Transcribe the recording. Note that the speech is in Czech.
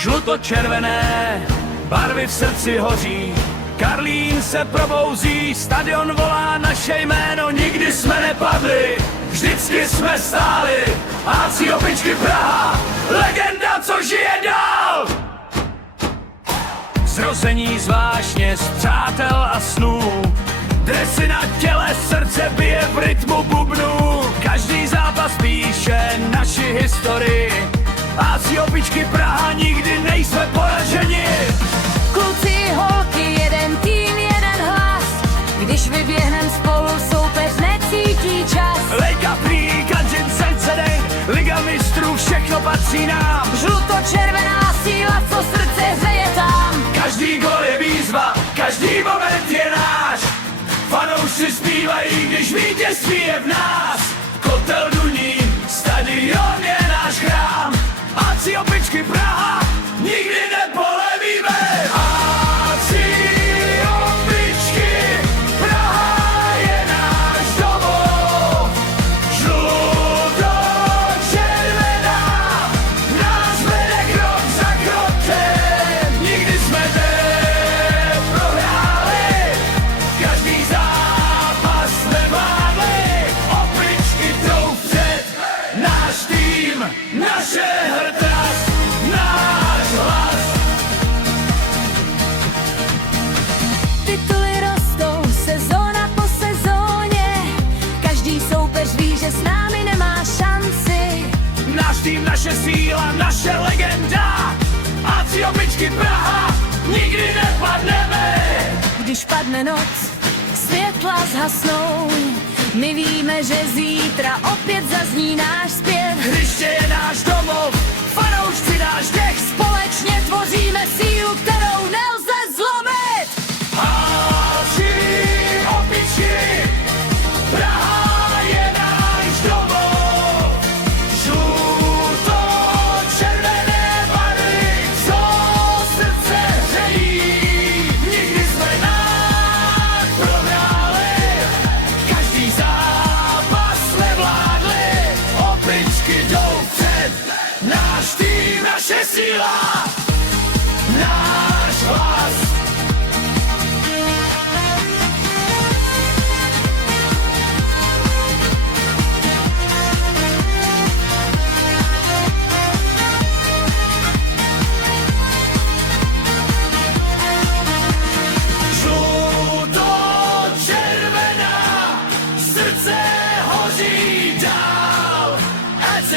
žluto-červené barvy v srdci hoří. Karlín se probouzí, stadion volá naše jméno, nikdy jsme nepadli, vždycky jsme stáli. AC Opičky Praha, legenda, co žije dál. Zrození zvláštně z přátel a snů, dresy na těle, srdce bije v rytmu bubnů. Každý zápas píše naši historii, AC Opičky Praha, nikdy nejsme poraženi. Kluci, holky, jeden tým, jeden hlas. Když vyběhnem spolu, soupeř necítí čas. Lejka Prýk, Adžin Sensedej, Liga mistrů, všechno patří nám. Žluto-červená síla, co srdce hřeje tam. Každý gol je výzva, každý moment je náš. Fanoušci zpívají, když vítězství je v nás. Kotel duní, stadion je náš chrám. AC Opičky Praha, nikdy nepolevíme. AC Opičky Praha je náš domov. Žluto-červená nás vede krok za krokem. Nikdy jsme neprohráli, každý zápas nevládli. Opičky jdou vpřed, náš tým, naše hrdost, náš hlas. Tituly rostou, sezóna po sezóně. Každý soupeř ví, že s námi nemá šanci. Náš tým, naše síla, naše legenda. AC Opičky Praha, nikdy nepadneme. Když padne noc, světla zhasnou. My víme, že zítra opět zazní náš zpěv. Hřiště je náš domov, fanoušci náš dech. Společně tvoříme sílu, kterou nelze zlomit. AC Opičky Praha je náš domov. Žluto-červené barvy, co srdce hřejí. Nikdy jsme prohráli, každý zápas nevládli. Opičky jdou před, náš tým, naše síla, náš hlas. Žluto-červená, srdce hoří dál. AC